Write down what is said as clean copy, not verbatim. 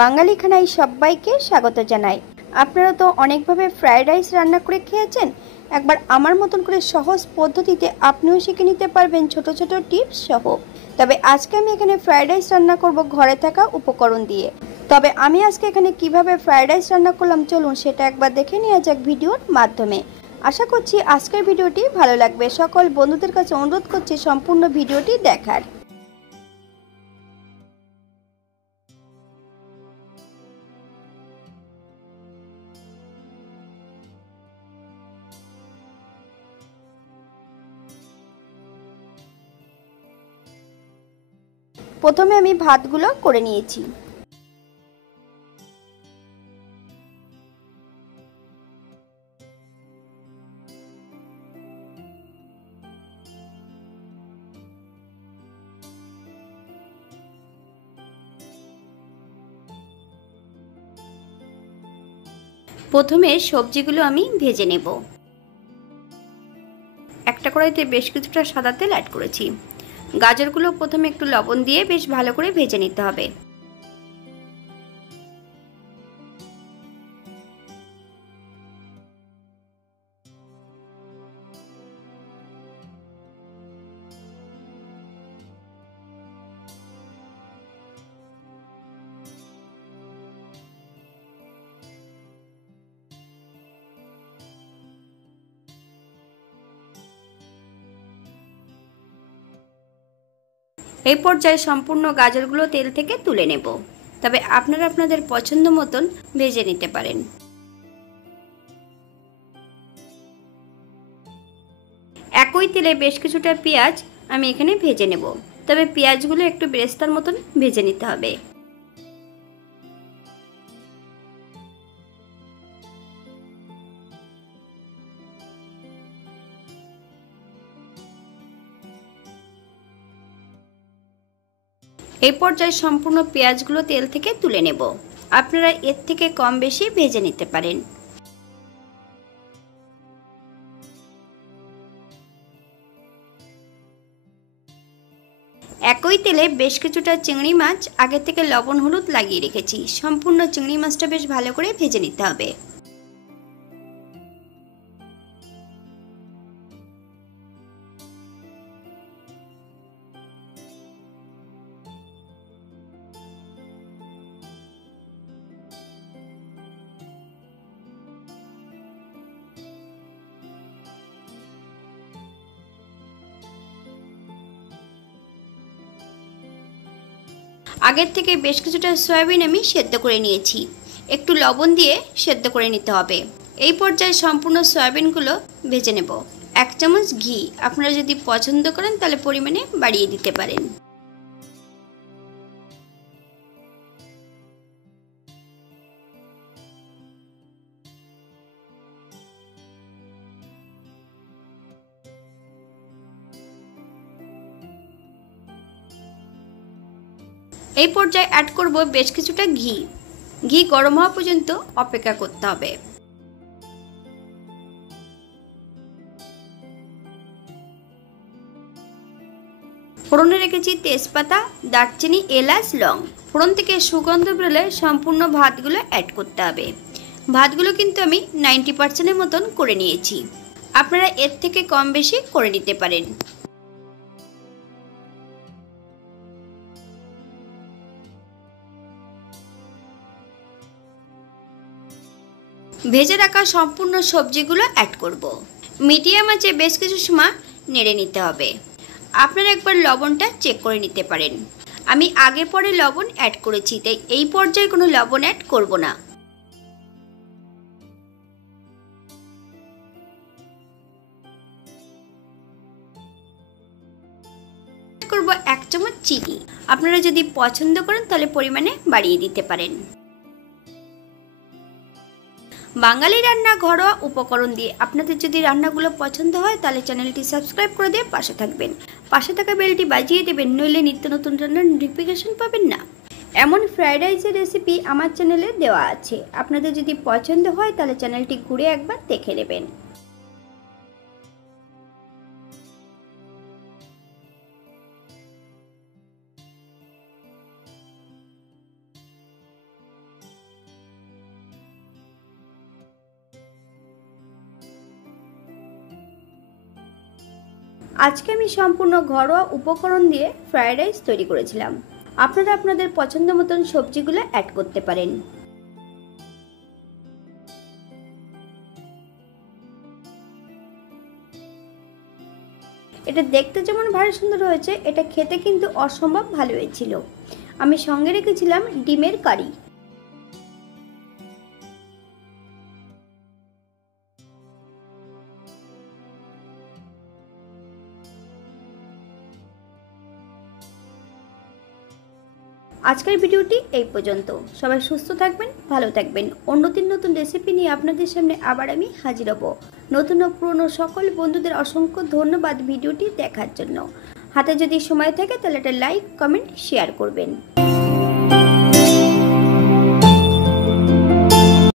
বাঙালি খানায় সবাইকে স্বাগত জানাই। আপনারা তো অনেকভাবে ফ্রাইড রাইস রান্না করে খেয়েছেন। একবার আমার মতন করে সহজ পদ্ধতিতে আপনিও শিখে নিতে পারবেন ছোট ছোট টিপস সহ। তবে আজকে আমি এখানে ফ্রাইড রাইস রান্না করব ঘরে থাকা উপকরণ দিয়ে। তবে আমি আজকে এখানে কিভাবে ফ্রাইড রাইস রান্না করলাম চলুন সেটা একবার দেখে নেওয়া যাক ভিডিওর মাধ্যমে। আশা করছি আজকের ভিডিওটি ভালো লাগবে। সকল বন্ধুদের কাছে অনুরোধ করছি সম্পূর্ণ ভিডিওটি দেখার। প্রথমে আমি ভাতগুলো করে নিয়েছি। প্রথমে সবজিগুলো আমি ভেজে নেব। একটা কড়াইতে বেশ কিছুটা সাদা তেল অ্যাড করেছি। গাজরগুলো প্রথমে একটু লবণ দিয়ে বেশ ভালো করে ভেজে নিতে হবে। এই পর্যায়ে সম্পূর্ণ গাজরগুলো তেল থেকে তুলে নেব। তবে আপনারা আপনাদের পছন্দ মতন ভেজে নিতে পারেন। একই তেলে বেশ কিছুটা পেঁয়াজ আমি এখানে ভেজে নেব। তবে পেঁয়াজগুলো একটু বেরেস্তার মতন ভেজে নিতে হবে। এই পর্যায়ে সম্পূর্ণ পেঁয়াজগুলো তেল থেকে তুলে নেব। আপনারা এর থেকে কম বেশি ভেজে নিতে পারেন। একই তেলে বেশ কিছুটা চিংড়ি মাছ আগে থেকে লবণ হলুদ লাগিয়ে রেখেছি। সম্পূর্ণ চিংড়ি মাছটা বেশ ভালো করে ভেজে নিতে হবে। আগের থেকে বেশ কিছুটা সয়াবিন আমি সেদ্ধ করে নিয়েছি। একটু লবণ দিয়ে সেদ্ধ করে নিতে হবে। এই পর্যায়ে সম্পূর্ণ সয়াবিনগুলো ভেজে নেব। 1 চামচ ঘি আপনারা যদি পছন্দ করেন তাহলে পরিমাণে বাড়িয়ে দিতে পারেন। এই পর্যায়ে অ্যাড করব বেশ কিছুটা ঘি। ঘি গরম হওয়া পর্যন্ত অপেক্ষা করতে হবে। ফোড়নে রেখেছি তেজপাতা, দারচিনি, এলাচ, লং। ফোড়ন থেকে সুগন্ধ বেরোলে সম্পূর্ণ ভাতগুলো অ্যাড করতে হবে। ভাতগুলো কিন্তু আমি 90% মতন করে নিয়েছি। আপনারা এর থেকে কম বেশি করে নিতে পারেন। ভেজে রাখা সম্পূর্ণ সবজিগুলো অ্যাড করব। মিডিয়াম আঁচে বেশ কিছু সময় নেড়ে নিতে হবে। আপনারা একবার লবণটা চেক করে নিতে পারেন। আমি আগে পরে লবণ অ্যাড করেছি, তাই এই পর্যায়ে কোনো লবণ অ্যাড করব না। করব 1 চামচ চিনি। আপনারা যদি পছন্দ করেন তাহলে পরিমাণে বাড়িয়ে দিতে পারেন। বাঙালি রান্না ঘরোয়া উপকরণ দিয়ে আপনাদের যদি রান্নাগুলো পছন্দ হয় তাহলে চ্যানেলটি সাবস্ক্রাইব করে দিয়ে পাশে থাকবেন। পাশে থাকা বেলটি বাজিয়ে দেবেন, নইলে নিত্য নতুন রান্নার নোটিফিকেশন পাবেন না। এমন ফ্রাইড রাইসের রেসিপি আমার চ্যানেলে দেওয়া আছে। আপনাদের যদি পছন্দ হয় তাহলে চ্যানেলটি ঘুরে একবার দেখে নেবেন। আজকে আমি সম্পূর্ণ ঘরোয়া উপকরণ দিয়ে ফ্রায়েড রাইস তৈরি করেছিলাম। আপনারা আপনাদের পছন্দ মতন সবজিগুলো অ্যাড করতে পারেন। এটা দেখতে যেমন ভারী সুন্দর হয়েছে, এটা খেতে কিন্তু অসম্ভব ভালো হয়েছিল। আমি সঙ্গে রেখেছিলাম ডিমের কারি। আজকের ভিডিওটি এই পর্যন্ত। সবাই সুস্থ থাকবেন, ভালো থাকবেন। অন্য দিন নতুন রেসিপি নিয়ে আপনাদের সামনে আবার আমি হাজির হব। নতুন ও পুরনো সকল বন্ধুদের অসংখ্য ধন্যবাদ ভিডিওটি দেখার জন্য। হাতে যদি সময় থাকে তাহলে একটা লাইক, কমেন্ট, শেয়ার করবেন।